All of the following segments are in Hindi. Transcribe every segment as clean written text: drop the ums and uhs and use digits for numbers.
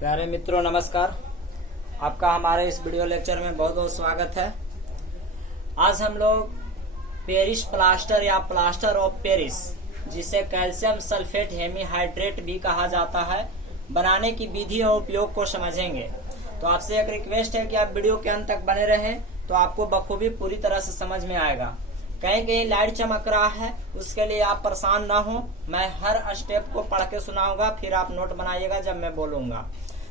प्यारे मित्रों नमस्कार। आपका हमारे इस वीडियो लेक्चर में बहुत बहुत स्वागत है। आज हम लोग पेरिस प्लास्टर या प्लास्टर ऑफ पेरिस, जिसे कैल्शियम सल्फेट हेमीहाइड्रेट भी कहा जाता है, बनाने की विधि और उपयोग को समझेंगे। तो आपसे एक रिक्वेस्ट है कि आप वीडियो के अंत तक बने रहें, तो आपको बखूबी पूरी तरह से समझ में आएगा। कहीं कहीं लाइट चमक रहा है, उसके लिए आप परेशान ना हो। मैं हर स्टेप को पढ़ के सुनाऊंगा, फिर आप नोट बनाइएगा जब मैं बोलूंगा।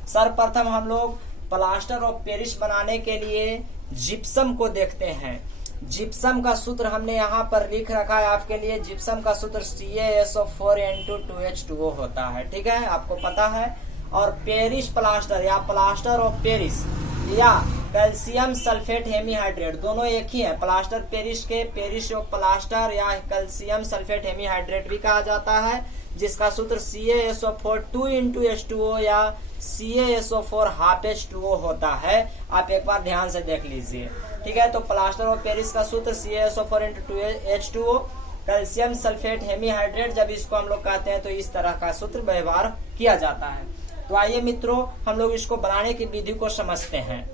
सर्वप्रथम हम लोग प्लास्टर ऑफ पेरिस बनाने के लिए जिप्सम को देखते हैं। जिप्सम का सूत्र हमने यहाँ पर लिख रखा है आपके लिए। जिप्सम का सूत्र CaSO4N2 होता है, ठीक है, आपको पता है। और पेरिस प्लास्टर या प्लास्टर ऑफ पेरिस या कैल्शियम सल्फेट हेमीहाइड्रेट दोनों एक ही है। प्लास्टर पेरिस के पेरिस ऑफ प्लास्टर या कैल्शियम सल्फेट हेमीहाइड्रेट भी कहा जाता है, जिसका सूत्र CaSO4 2H2O या CaSO4 होता है। आप एक बार ध्यान से देख लीजिए, ठीक है। तो प्लास्टर ऑफ पेरिस का सूत्र CaSO4 कैल्शियम सल्फेट हेमीहाइड्रेट, जब इसको हम लोग कहते हैं तो इस तरह का सूत्र व्यवहार किया जाता है। तो आइए मित्रों, हम लोग इसको बनाने की विधि को समझते हैं।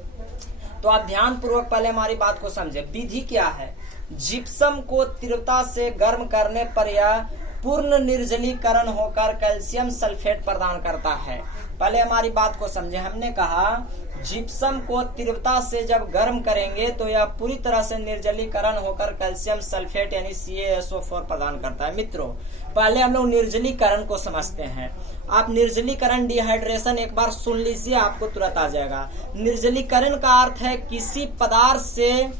तो आप ध्यान पूर्वक पहले हमारी बात को समझे। विधि क्या है? जिप्सम को तीव्रता से गर्म करने पर यह पूर्ण निर्जलीकरण होकर कैल्शियम सल्फेट प्रदान करता है। पहले हमारी बात को समझे। हमने कहा जिप्सम को तीव्रता से जब गर्म करेंगे तो यह पूरी तरह से निर्जलीकरण होकर कैल्शियम सल्फेट यानी CaSO4 प्रदान करता है। मित्रों, पहले हम लोग निर्जलीकरण को समझते हैं। आप निर्जलीकरण डिहाइड्रेशन एक बार सुन लीजिए, आपको तुरंत आ जाएगा। निर्जलीकरण का अर्थ है किसी पदार्थ से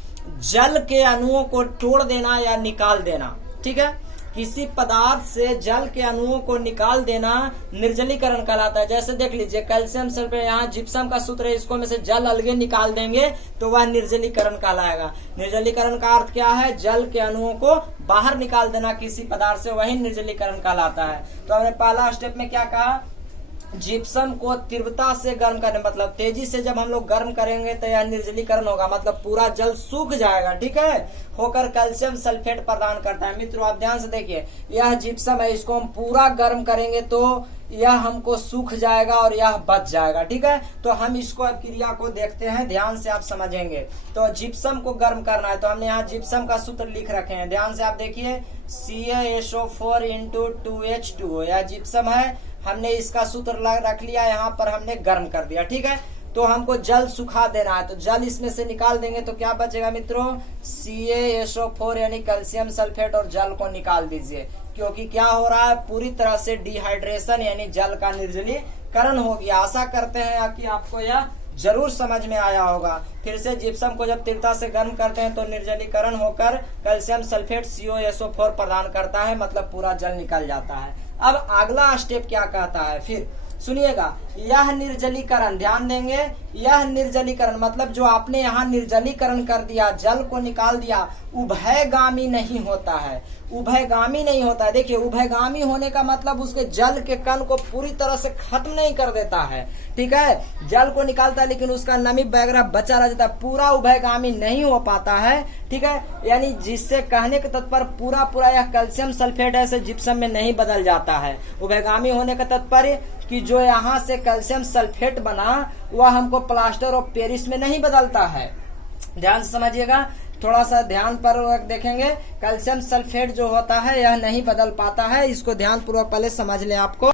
जल के अणुओं को तोड़ देना या निकाल देना, ठीक है। किसी पदार्थ से जल के अणुओं को निकाल देना निर्जलीकरण कहलाता है। जैसे देख लीजिए, कैल्शियम सल्फेट, यहाँ जिप्सम का सूत्र है, इसको में से जल अलगे निकाल देंगे तो वह निर्जलीकरण कहलाएगा। निर्जलीकरण का अर्थ क्या है? जल के अणुओं को बाहर निकाल देना किसी पदार्थ से, वही निर्जलीकरण कहलाता है। तो हमने पहला स्टेप में क्या कहा? जिप्सम को तीव्रता से गर्म करने, मतलब तेजी से जब हम लोग गर्म करेंगे तो यह निर्जलीकरण होगा, मतलब पूरा जल सूख जाएगा, ठीक है, होकर कैल्शियम सल्फेट प्रदान करता है। मित्रों आप ध्यान से देखिए, यह जिप्सम है, इसको हम पूरा गर्म करेंगे तो यह हमको सूख जाएगा और यह बच जाएगा, ठीक है। तो हम इसको अब क्रिया को देखते हैं, ध्यान से आप समझेंगे। तो जिप्सम को गर्म करना है, तो हमने यहाँ जिप्सम का सूत्र लिख रखे हैं, ध्यान से आप देखिए। CaSO4 यह जिप्सम है, हमने इसका सूत्र रख लिया, यहाँ पर हमने गर्म कर दिया, ठीक है। तो हमको जल सुखा देना है, तो जल इसमें से निकाल देंगे तो क्या बचेगा मित्रों? CaSO4 यानी कैल्शियम सल्फेट, और जल को निकाल दीजिए, क्योंकि क्या हो रहा है? पूरी तरह से डिहाइड्रेशन यानी जल का निर्जलीकरण हो गया। आशा करते हैं कि आपको यह जरूर समझ में आया होगा। फिर से जिप्सम को जब तीव्रता से गर्म करते हैं तो निर्जलीकरण होकर कैल्शियम सल्फेट CaSO4 प्रदान करता है, मतलब पूरा जल निकल जाता है। अब अगला स्टेप क्या कहता है? फिर सुनिएगा, यह निर्जलीकरण, ध्यान देंगे, यह निर्जलीकरण मतलब जो आपने यहाँ निर्जलीकरण कर दिया, जल को निकाल दिया, उभयगामी नहीं होता है। उभयगामी नहीं होता है। देखिए, उभयगामी होने का मतलब उसके जल के कण को पूरी तरह से खत्म नहीं कर देता है, ठीक है। जल को निकालता है लेकिन उसका नमी वगैरह बचा रह जाता है, पूरा उभयगामी नहीं हो पाता है, ठीक है। यानी जिससे कहने के तत्पर पूरा यह कैल्शियम सल्फेट ऐसे जिप्सम में नहीं बदल जाता है। उभयगामी होने का तात्पर्य कि जो यहाँ से कैल्शियम सल्फेट बना वह हमको प्लास्टर ऑफ पेरिस में नहीं बदलता है। ध्यान से समझिएगा, थोड़ा सा ध्यान पर देखेंगे। कैल्शियम सल्फेट जो होता है यह नहीं बदल पाता है, इसको ध्यान पूर्वक पहले समझ लें आपको।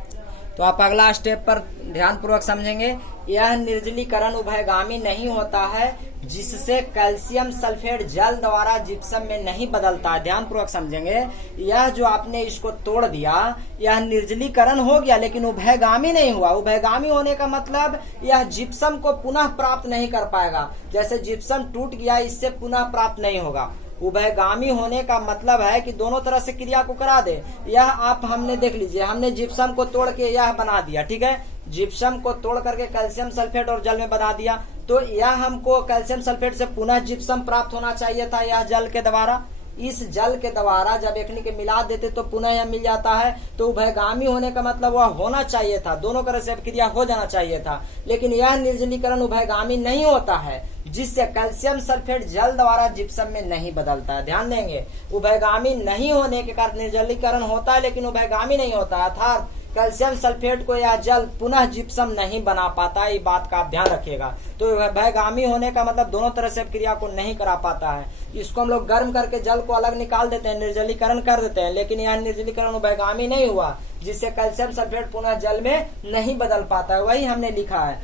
तो आप अगला स्टेप पर ध्यान पूर्वक समझेंगे। यह निर्जलीकरण उभयगामी नहीं होता है, जिससे कैल्शियम सल्फेट जल द्वारा जिप्सम में नहीं बदलता है। ध्यान पूर्वक समझेंगे। यह जो आपने इसको तोड़ दिया, यह निर्जलीकरण हो गया लेकिन उभयगामी नहीं हुआ। उभयगामी होने का मतलब यह जिप्सम को पुनः प्राप्त नहीं कर पाएगा। जैसे जिप्सम टूट गया, इससे पुनः प्राप्त नहीं होगा। उभयगामी होने का मतलब है कि दोनों तरह से क्रिया को करा दे। यह आप हमने देख लीजिए, हमने जिप्सम को तोड़ के यह बना दिया, ठीक है। जिप्सम को तोड़ करके कैल्शियम सल्फेट और जल में बना दिया, तो यह हमको कैल्शियम सल्फेट से पुनः जिप्सम प्राप्त होना चाहिए था, यह जल के द्वारा। इस जल के द्वारा जब एक के मिला देते तो पुनः यह मिल जाता है। तो उभयगामी होने का मतलब वह होना चाहिए था, दोनों तरह से क्रिया हो जाना चाहिए था, लेकिन यह निर्जलीकरण उभयगामी नहीं होता है, जिससे कैल्शियम सल्फेट जल द्वारा जिप्सम में नहीं बदलता है। ध्यान देंगे, उभयगामी नहीं होने के कारण निर्जलीकरण होता है लेकिन उभयगामी नहीं होता है। अर्थात कैल्शियम सल्फेट को या जल पुनः जिप्सम नहीं बना पाता, ये बात का आप ध्यान रखिएगा। तो उभयगामी होने का मतलब दोनों तरह से क्रिया को नहीं करा पाता है। इसको हम लोग गर्म करके जल को अलग निकाल देते हैं, निर्जलीकरण कर देते हैं, लेकिन यह निर्जलीकरण उभयगामी नहीं हुआ, जिससे कैल्शियम सल्फेट पुनः जल में नहीं बदल पाता है। वही हमने लिखा है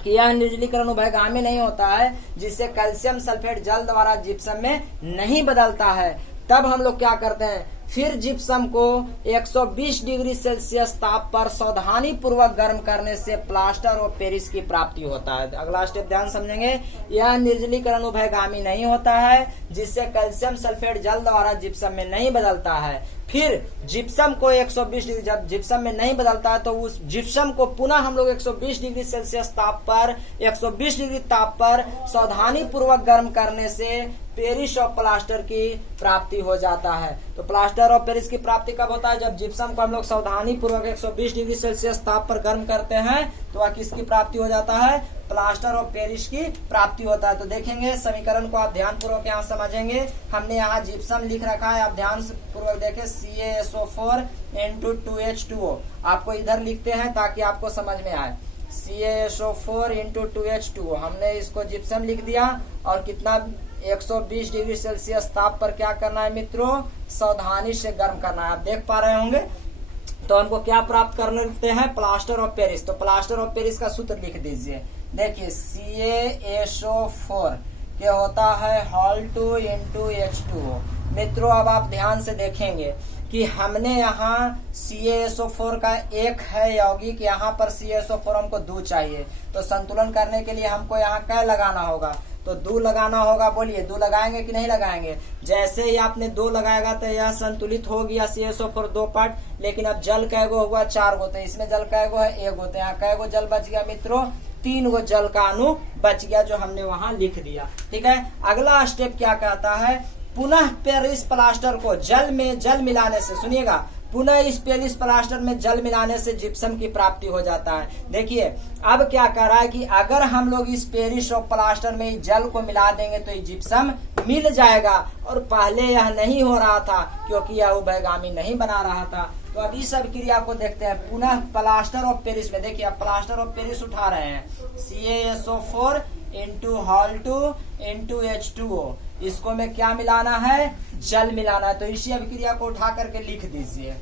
कि यह निर्जलीकरण उभयगामी नहीं होता है, जिससे कैल्शियम सल्फेट जल द्वारा जिप्सम में नहीं बदलता है। तब हम लोग क्या करते हैं, फिर जिप्सम को 120 डिग्री सेल्सियस ताप पर सावधानी पूर्वक गर्म करने से प्लास्टर और पेरिस की प्राप्ति होता है। अगला स्टेप ध्यान समझेंगे, यह निर्जलीकरण उभयगामी नहीं होता है, जिससे कैल्शियम सल्फेट जल द्वारा जिप्सम में नहीं बदलता है। फिर जिप्सम को 120 डिग्री, जब जिप्सम में नहीं बदलता है तो उस जिप्सम को पुनः हम लोग 120 डिग्री सेल्सियस ताप पर 120 डिग्री ताप पर सावधानी पूर्वक गर्म करने से पेरिस और प्लास्टर की प्राप्ति हो जाता है। तो प्लास्टर और पेरिस की प्राप्ति कब होता है, जब जिप्सम को हम लोग सावधानी पूर्वक 120 डिग्री सेल्सियस ताप पर गर्म करते हैं तो वह किसकी प्राप्ति हो जाता है, प्लास्टर और पेरिस की प्राप्ति होता है। तो देखेंगे समीकरण को आप ध्यान पूर्वक यहाँ समझेंगे। हमने यहाँ जिप्सम लिख रखा है, आप ध्यान पूर्वक देखें, CaSO4 × 2H2O। आपको इधर लिखते हैं ताकि आपको समझ में आए, CaSO4 × 2H2O। हमने इसको जिप्सम लिख दिया और कितना 120 डिग्री सेल्सियस ताप पर क्या करना है मित्रों, सावधानी से गर्म करना है। आप देख पा रहे होंगे। तो हमको क्या प्राप्त करते हैं, प्लास्टर और पेरिस। तो प्लास्टर और पेरिस का सूत्र लिख दीजिए। देखिए CaSO4 के होता है Hal2 × H2O। मित्रों अब आप ध्यान से देखेंगे कि हमने यहाँ CaSO4 का एक है यौगिक, यहाँ पर CaSO4 हमको 2 चाहिए। तो संतुलन करने के लिए हमको यहाँ क्या लगाना होगा, तो 2 लगाना होगा। बोलिए 2 लगाएंगे कि नहीं लगाएंगे। जैसे ही आपने 2 लगाएगा तो यह संतुलित हो गया CaSO4 2 पार्ट। लेकिन अब जल कैगो हुआ, 4 गो। तो इसमें जल कैगो है, 1 गो। तो यहाँ कैगो जल बच गया मित्रों, 3 गो जल का अणु बच गया, जो हमने वहां लिख दिया। ठीक है। अगला स्टेप क्या कहता है, पुनः पेरिस प्लास्टर को जल मिलाने से, सुनिएगा, पुनः इस पेरिस प्लास्टर में जल मिलाने से जिप्सम की प्राप्ति हो जाता है। देखिए अब क्या कर रहा है कि अगर हम लोग इस पेरिस और प्लास्टर में जल को मिला देंगे तो ये जिप्सम मिल जाएगा, और पहले यह नहीं हो रहा था क्योंकि यह उभयगामी नहीं बना रहा था। तो अब इस सब क्रिया को देखते हैं। पुनः प्लास्टर और पेरिस में देखिए, अब प्लास्टर और पेरिस उठा रहे हैं, CaSO4 × Hal2 × H2O। इसको में क्या मिलाना है, जल मिलाना है। तो इसी अभिक्रिया को उठा करके लिख दीजिए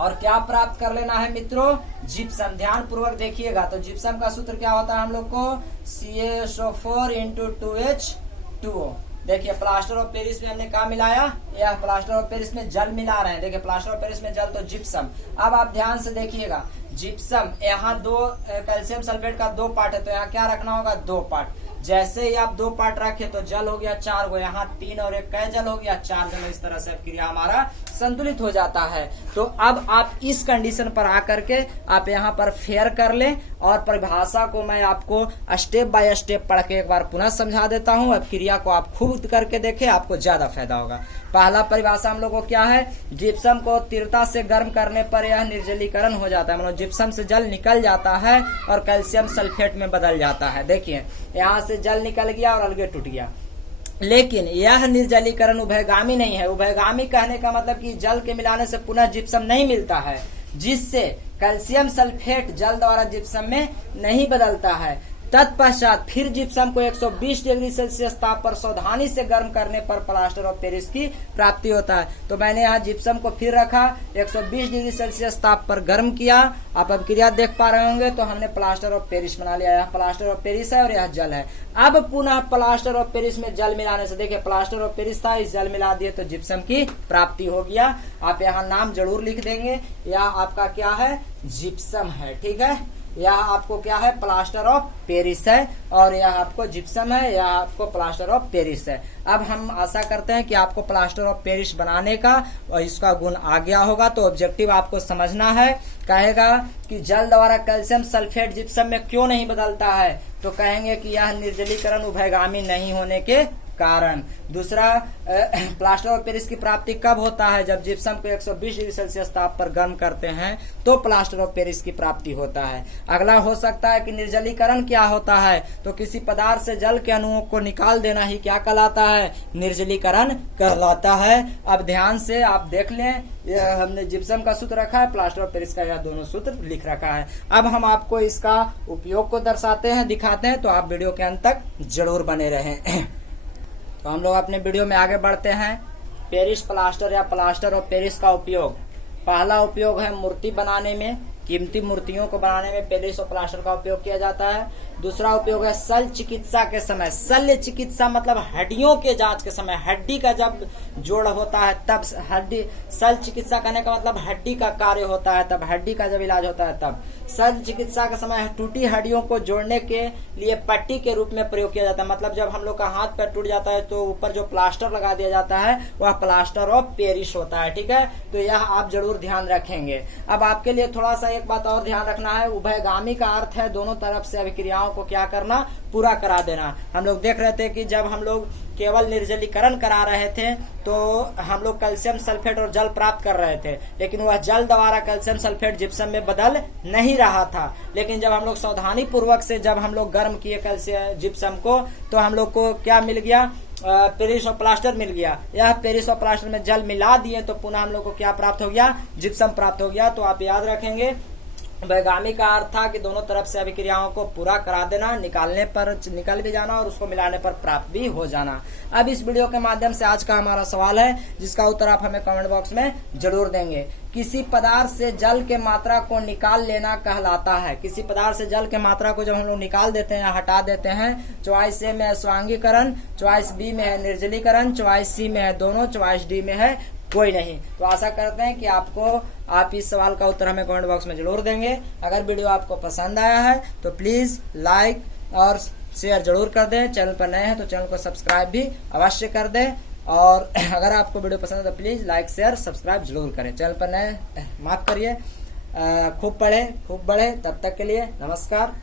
और क्या प्राप्त कर लेना है मित्रों, जिप्सम। ध्यान पूर्वक देखिएगा। तो जिप्सम का सूत्र क्या होता है हम लोग को, CaSO4 × 2H2O। देखिए प्लास्टर और पेरिस में हमने क्या मिलाया, यह प्लास्टर और पेरिस में जल मिला रहे हैं। देखिए प्लास्टर और पेरिस में जल, तो जिप्सम। अब आप ध्यान से देखिएगा, जिप्सम यहाँ 2 कैल्शियम सल्फेट का 2 पार्ट है, तो यहाँ क्या रखना होगा, 2 पार्ट। जैसे ही आप 2 पार्ट रखे तो जल हो गया 4 गो, यहाँ 3 और 1 कै जल हो गया 4 जल। इस तरह से क्रिया हमारा संतुलित हो जाता है। तो अब आप इस कंडीशन पर आकर के आप यहाँ पर फेयर कर लें, और परिभाषा को मैं आपको स्टेप बाय स्टेप पढ़ के एक बार पुनः समझा देता हूँ। अब क्रिया को आप खुद करके देखें, आपको ज्यादा फायदा होगा। पहला परिभाषा हम लोग को क्या है, जिप्सम को तीव्रता से गर्म करने पर यह निर्जलीकरण हो जाता है, मतलब जिप्सम से जल निकल जाता है और कैल्शियम सल्फेट में बदल जाता है। देखिए यहाँ से जल निकल गया और अलगे टूट गया, लेकिन यह निर्जलीकरण उभयगामी नहीं है। उभयगामी कहने का मतलब कि जल के मिलाने से पुनः जिप्सम नहीं मिलता है, जिससे कैल्शियम सल्फेट जल द्वारा जिप्सम में नहीं बदलता है। तत्पश्चात फिर जिप्सम को 120 डिग्री सेल्सियस ताप पर सावधानी से गर्म करने पर प्लास्टर और पेरिस की प्राप्ति होता है। तो मैंने यहाँ जिप्सम को फिर रखा, 120 डिग्री सेल्सियस ताप पर गर्म किया। आप अब क्रिया देख पा रहे होंगे। तो हमने प्लास्टर और पेरिस बना लिया। यह प्लास्टर और पेरिस है और यह जल है। अब पुनः प्लास्टर और पेरिस में जल मिलाने से, देखिए प्लास्टर और पेरिस था, इस जल मिला दिए तो जिप्सम की प्राप्ति हो गया। आप यहाँ नाम जरूर लिख देंगे, यह आपका क्या है, जिप्सम है। ठीक है, यह आपको क्या है, प्लास्टर ऑफ पेरिस है, और यह आपको जिप्सम है, यह आपको प्लास्टर ऑफ पेरिस है। अब हम आशा करते हैं कि आपको प्लास्टर ऑफ पेरिस बनाने का और इसका गुण आ गया होगा। तो ऑब्जेक्टिव आपको समझना है। कहेगा कि जल द्वारा कैल्शियम सल्फेट जिप्सम में क्यों नहीं बदलता है, तो कहेंगे कि यह निर्जलीकरण उभयगामी नहीं होने के कारण। दूसरा, प्लास्टर ऑफ पेरिस की प्राप्ति कब होता है? जब जिप्सम को 120 डिग्री सेल्सियस ताप पर गर्म करते हैं तो प्लास्टर ऑफ पेरिस की प्राप्ति होता है। अगला हो सकता है कि निर्जलीकरण क्या होता है? तो किसी पदार्थ से जल के अणुओं को निकाल देना ही क्या कहलाता है? निर्जलीकरण कहलाता है। अब ध्यान से आप देख लें, हमने जिप्सम का सूत्र रखा है, प्लास्टर ऑफ पेरिस का यह दोनों सूत्र लिख रखा है। अब हम आपको इसका उपयोग को दर्शाते हैं, दिखाते हैं, तो आप वीडियो के अंत तक जरूर बने रहें। तो हम लोग अपने वीडियो में आगे बढ़ते हैं। पेरिस प्लास्टर या प्लास्टर ऑफ पेरिस का उपयोग। पहला उपयोग है मूर्ति बनाने में, कीमती मूर्तियों को बनाने में पेरिस और प्लास्टर का उपयोग किया जाता है। दूसरा उपयोग है शल्य चिकित्सा के समय। शल्य चिकित्सा मतलब हड्डियों के जांच के समय, हड्डी का जब जोड़ होता है तब हड्डी। शल्य चिकित्सा करने का मतलब हड्डी का कार्य होता है, तब हड्डी का जब इलाज होता है तब। शल्य चिकित्सा के समय टूटी हड्डियों को जोड़ने के लिए पट्टी के रूप में प्रयोग किया जाता है। मतलब जब हम लोग का हाथ पैर टूट जाता है तो ऊपर जो प्लास्टर लगा दिया जाता है वह प्लास्टर ऑफ पेरिस होता है। ठीक है, तो यह आप जरूर ध्यान रखेंगे। अब आपके लिए थोड़ा सा एक बात और ध्यान रखना है, उभयगामी का अर्थ है दोनों तरफ से अभिक्रियाओं को क्या करना? पूरा करा देना। हम लोग देख रहे थे कि जब हम लोग केवल निर्जलीकरण करा रहे थे तो हम लोग कैल्शियम सल्फेट और जल प्राप्त कर रहे थे, लेकिन वह जल द्वारा कैल्शियम सल्फेट जिप्सम में बदल नहीं रहा था। लेकिन जब हम लोग सावधानी पूर्वक से जब हम लोग गर्म किए कैल्शियम जिप्सम को, तो हम लोग को क्या मिल गया? पेरिस और प्लास्टर मिल गया। यह पेरिस और प्लास्टर में जल मिला दिए तो पुनः हम लोग को क्या प्राप्त हो गया? जिप्सम प्राप्त हो गया। तो आप याद रखेंगे, वैगामी का अर्थ था कि दोनों तरफ से अभिक्रियाओं को पूरा करा देना, निकालने पर निकल भी जाना और उसको मिलाने पर प्राप्त भी हो जाना। अब इस वीडियो के माध्यम से आज का हमारा सवाल है, जिसका उत्तर आप हमें कमेंट बॉक्स में जरूर देंगे। किसी पदार्थ से जल के मात्रा को निकाल लेना कहलाता है। किसी पदार्थ से जल के मात्रा को जब हम लोग निकाल देते हैं, हटा देते हैं, चॉइस ए में है स्वांगीकरण, चॉइस बी में है निर्जलीकरण, चॉइस सी में है दोनों, चॉइस डी में है कोई नहीं। तो आशा करते हैं कि आप इस सवाल का उत्तर हमें कमेंट बॉक्स में जरूर देंगे। अगर वीडियो आपको पसंद आया है तो प्लीज लाइक और शेयर जरूर कर दें। चैनल पर नए हैं तो चैनल को सब्सक्राइब भी अवश्य कर दें। और अगर आपको वीडियो पसंद है तो प्लीज लाइक शेयर सब्सक्राइब जरूर करें। चैनल पर नए माफ करिए। खूब पढ़े खूब बढ़े। तब तक के लिए नमस्कार।